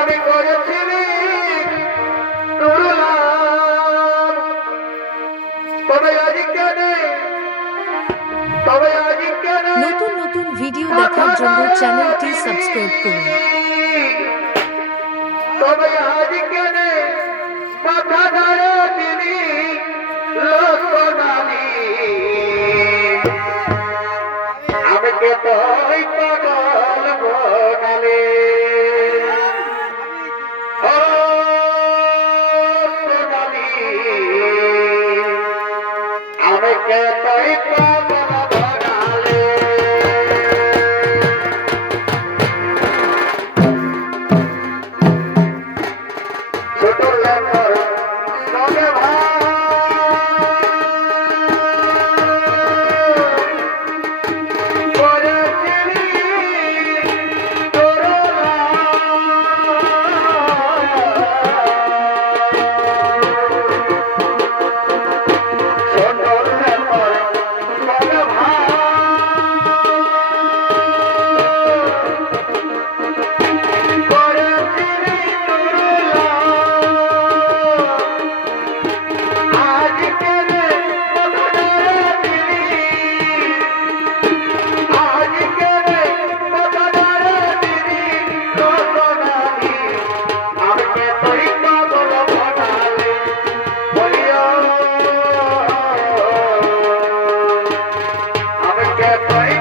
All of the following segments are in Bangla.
আমি করেছিলি তুলা তবে আজ কেন? তবে আজ কেন? নতুন নতুন ভিডিও দেখার জন্য চ্যানেলটি সাবস্ক্রাইব করুন। তবে আজ কেন? Bye.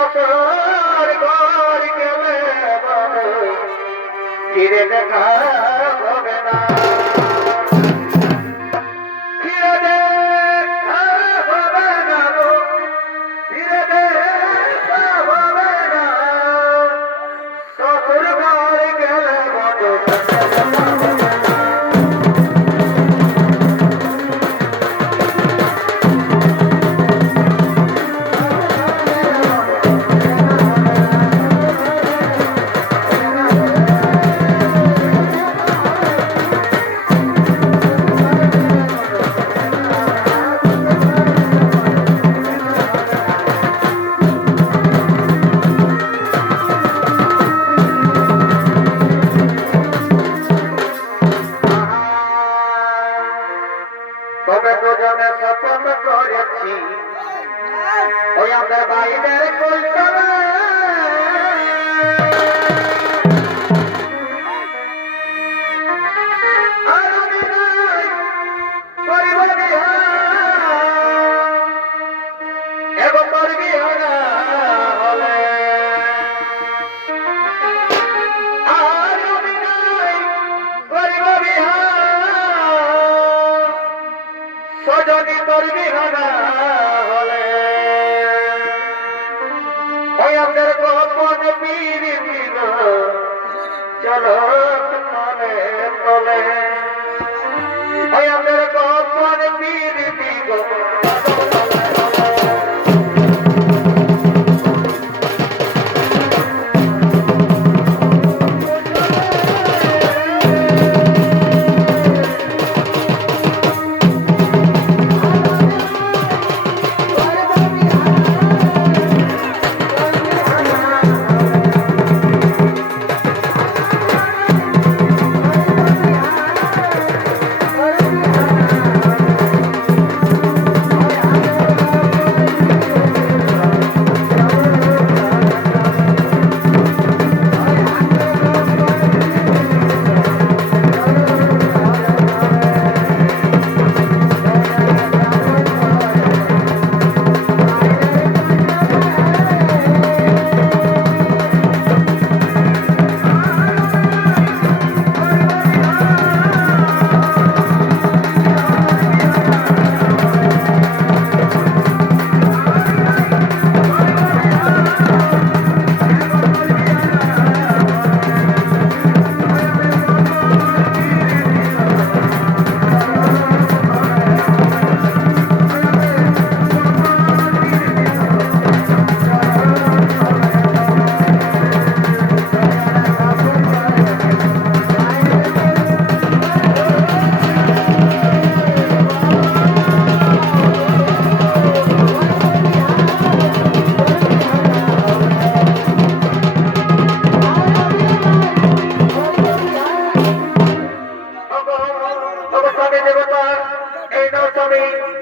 শ্বশুর ঘর গেলে ফিরে দেখা হবে না। চলো তলে।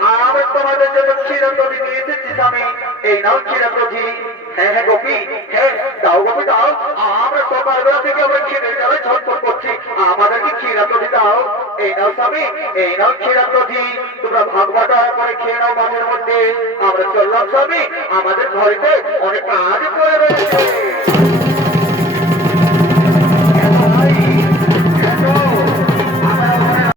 আমি তোমাদের জন্য ক্ষীরতলি নিয়ে এসেছি স্বামী। এই নাও ক্ষীরতলি হ্যাঁ হ্যাঁ গোপী। হ্যাঁ দাও গোপী, দাও। আমরা সকালবেলা থেকে আমরা খেতে যাবে ছটফট করছি। আমাদেরকে ক্ষীরাতলি দাও। এই নাও স্বামী, এই নাও ক্ষীরাতলি তোমরা ভাগবাটা করে খেয়ে নাও মাঝের মধ্যে। আমরা চললাম স্বামী। আমাদের ঘরেতে অনেক কাজ করে রয়েছে।